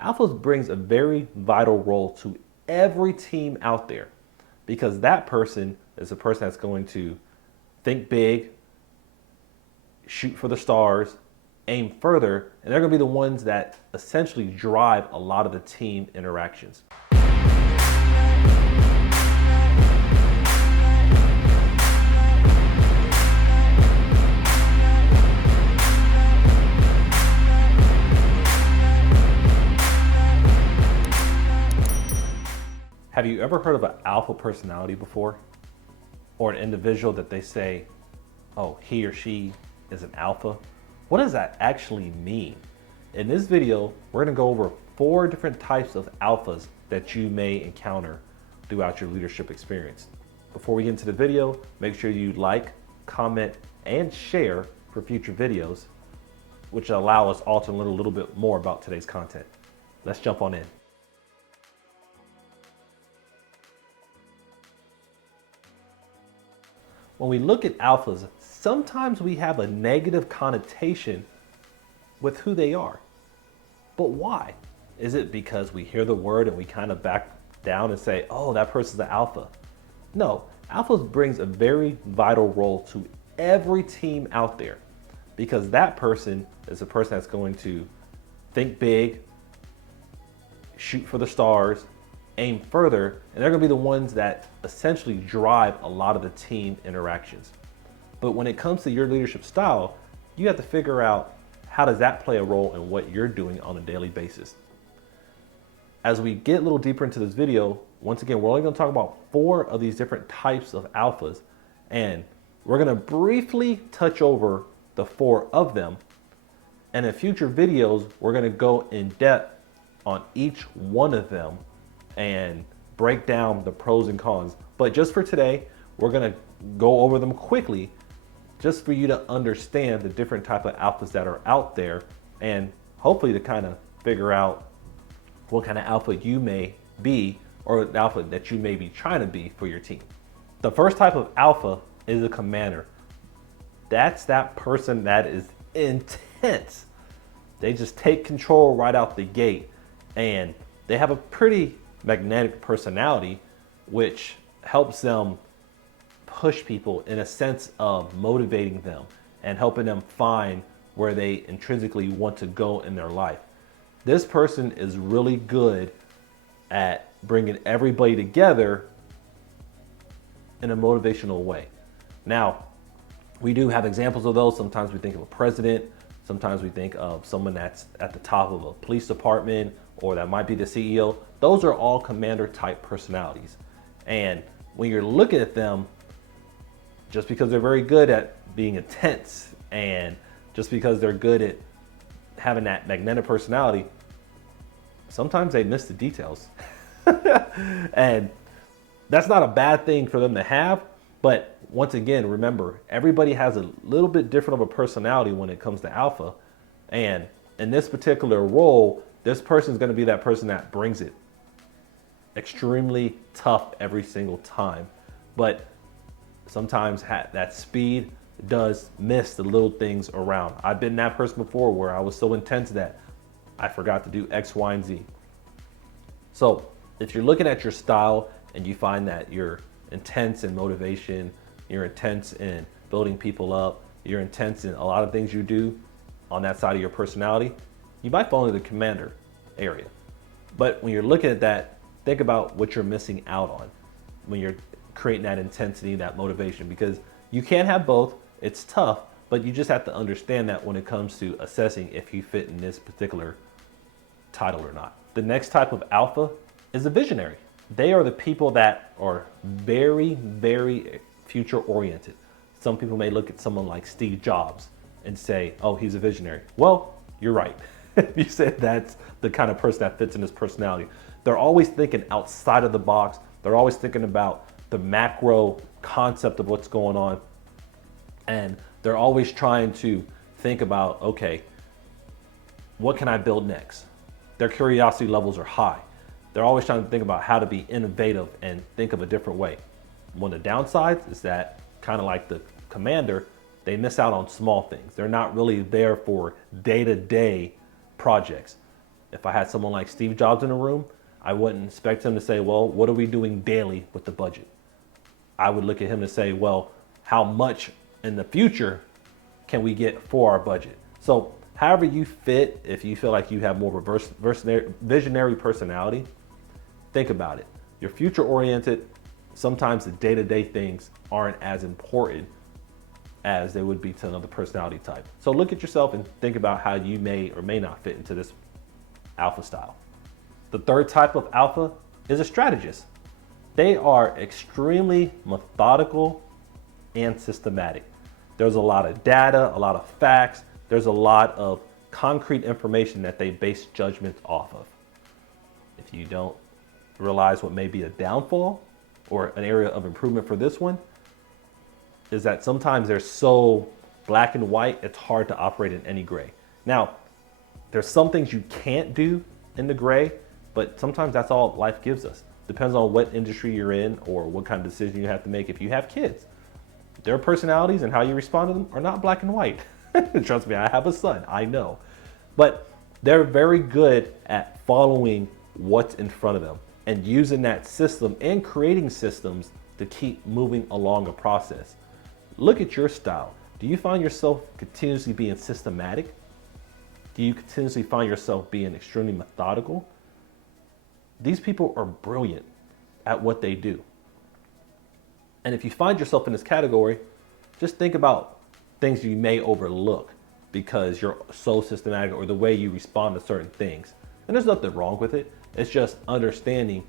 Alphas brings a very vital role to every team out there because that person is a person that's going to think big, shoot for the stars, aim further, and they're going to be the ones that essentially drive a lot of the team interactions. Have you ever heard of an alpha personality before? Or an individual that they say, oh, he or she is an alpha? What does that actually mean? In this video, we're gonna go over 4 different types of alphas that you may encounter throughout your leadership experience. Before we get into the video, make sure you like, comment, and share for future videos, which allow us all to learn a little bit more about today's content. Let's jump on in. When we look at alphas, sometimes we have a negative connotation with who they are. But why? Is it because we hear the word and we kind of back down and say, oh, that person's an alpha? No, alphas brings a very vital role to every team out there because that person is a person that's going to think big, shoot for the stars, aim further, and they're going to be the ones that essentially drive a lot of the team interactions. But when it comes to your leadership style, you have to figure out how does that play a role in what you're doing on a daily basis. As we get a little deeper into this video, once again, we're only going to talk about 4 of these different types of alphas, and we're going to briefly touch over the 4 of them. And in future videos, we're going to go in depth on each one of them and break down the pros and cons. But just for today, we're gonna go over them quickly just for you to understand the different type of alphas that are out there and hopefully to kind of figure out what kind of alpha you may be or the alpha that you may be trying to be for your team. The first type of alpha is a commander. That's that person that is intense. They just take control right out the gate and they have a pretty magnetic personality, which helps them push people in a sense of motivating them and helping them find where they intrinsically want to go in their life. This person is really good at bringing everybody together in a motivational way. Now, we do have examples of those. Sometimes we think of a president. Sometimes we think of someone that's at the top of a police department or that might be the CEO. Those are all commander type personalities. And when you're looking at them, just because they're very good at being intense and just because they're good at having that magnetic personality, sometimes they miss the details. And that's not a bad thing for them to have. But once again, remember, everybody has a little bit different of a personality when it comes to alpha. And in this particular role, this person is going to be that person that brings it. Extremely tough every single time. But sometimes that speed does miss the little things around. I've been that person before where I was so intense that I forgot to do X, Y, and Z. So if you're looking at your style and you find that you're intense in motivation, you're intense in building people up, you're intense in a lot of things you do on that side of your personality, you might fall into the commander area. But when you're looking at that, think about what you're missing out on when you're creating that intensity, that motivation, because you can't have both. It's tough, but you just have to understand that when it comes to assessing if you fit in this particular title or not. The next type of alpha is a visionary. They are the people that are very, very future oriented. Some people may look at someone like Steve Jobs and say, oh, he's a visionary. Well, you're right. You said that's the kind of person that fits in this personality. They're always thinking outside of the box. They're always thinking about the macro concept of what's going on. And they're always trying to think about, okay, what can I build next? Their curiosity levels are high. They're always trying to think about how to be innovative and think of a different way. One of the downsides is that, kind of like the commander, they miss out on small things. They're not really there for day-to-day projects. If I had someone like Steve Jobs in the room, I wouldn't expect him to say, well, what are we doing daily with the budget? I would look at him to say, well, how much in the future can we get for our budget? So however you fit, if you feel like you have more of a visionary personality, think about it. You're future oriented. Sometimes the day-to-day things aren't as important as they would be to another personality type. So look at yourself and think about how you may or may not fit into this alpha style. The third type of alpha is a strategist. They are extremely methodical and systematic. There's a lot of data, a lot of facts. There's a lot of concrete information that they base judgments off of. If you don't realize what may be a downfall or an area of improvement for this one, is that sometimes they're so black and white, it's hard to operate in any gray. Now, there's some things you can't do in the gray, but sometimes that's all life gives us. Depends on what industry you're in or what kind of decision you have to make. If you have kids, their personalities and how you respond to them are not black and white. Trust me, I have a son, I know. But they're very good at following what's in front of them and using that system and creating systems to keep moving along a process. Look at your style. Do you find yourself continuously being systematic? Do you continuously find yourself being extremely methodical? These people are brilliant at what they do. And if you find yourself in this category, just think about things you may overlook because you're so systematic or the way you respond to certain things. And there's nothing wrong with it. It's just understanding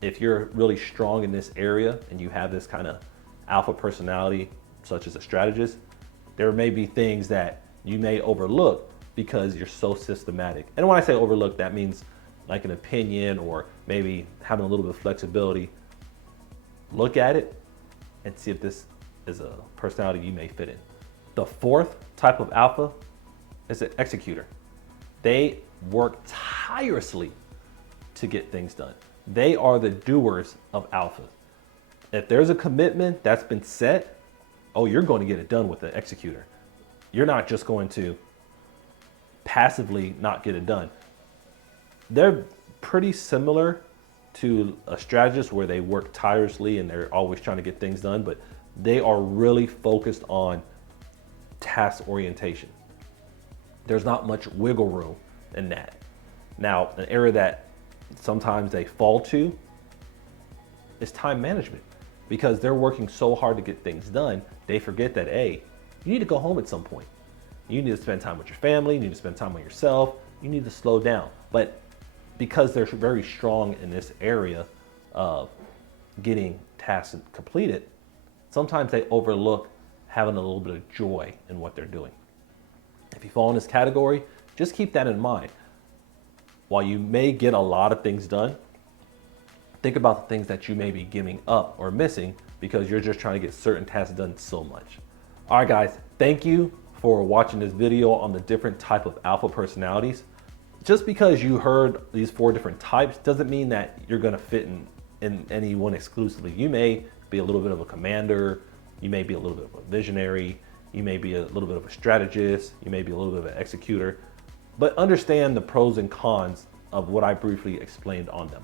if you're really strong in this area and you have this kind of alpha personality, such as a strategist, there may be things that you may overlook because you're so systematic. And when I say overlook, that means like an opinion or maybe having a little bit of flexibility. Look at it and see if this is a personality you may fit in. The fourth type of alpha is an executor. They work tirelessly to get things done. They are the doers of alpha. If there's a commitment that's been set, oh, you're going to get it done with the executor. You're not just going to passively not get it done. They're pretty similar to a strategist where they work tirelessly and they're always trying to get things done, but they are really focused on task orientation. There's not much wiggle room in that. Now, an area that sometimes they fall to is time management because they're working so hard to get things done. They forget that, hey, you need to go home at some point. You need to spend time with your family. You need to spend time on yourself. You need to slow down. But because they're very strong in this area of getting tasks completed, sometimes they overlook having a little bit of joy in what they're doing. If you fall in this category, just keep that in mind. While you may get a lot of things done, think about the things that you may be giving up or missing because you're just trying to get certain tasks done so much. All right, guys, thank you for watching this video on the different type of alpha personalities. Just because you heard these 4 different types doesn't mean that you're gonna fit in any one exclusively. You may be a little bit of a commander, you may be a little bit of a visionary, you may be a little bit of a strategist, you may be a little bit of an executor, but understand the pros and cons of what I briefly explained on them.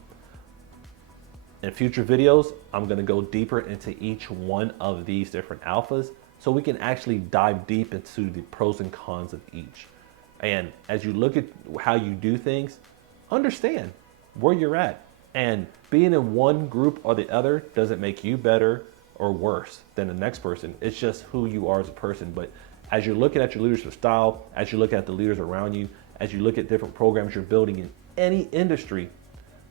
In future videos, I'm gonna go deeper into each one of these different alphas so we can actually dive deep into the pros and cons of each. And as you look at how you do things, understand where you're at. And being in one group or the other doesn't make you better or worse than the next person. It's just who you are as a person. But as you're looking at your leadership style, as you look at the leaders around you, as you look at different programs you're building in any industry,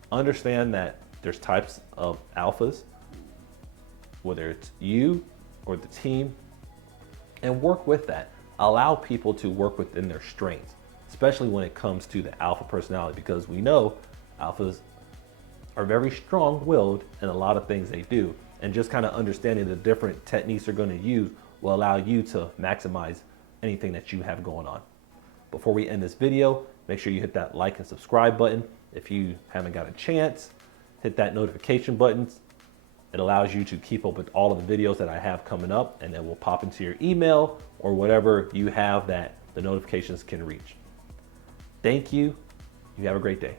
understand that there's types of alphas, whether it's you or the team, and work with that. Allow people to work within their strengths, especially when it comes to the alpha personality, because we know alphas are very strong-willed in a lot of things they do, and just kind of understanding the different techniques they're going to use will allow you to maximize anything that you have going on. Before we end this video, make sure you hit that like and subscribe button. If you haven't got a chance, hit that notification button. It allows you to keep up with all of the videos that I have coming up, and it will pop into your email or whatever you have that the notifications can reach. Thank you, You have a great day.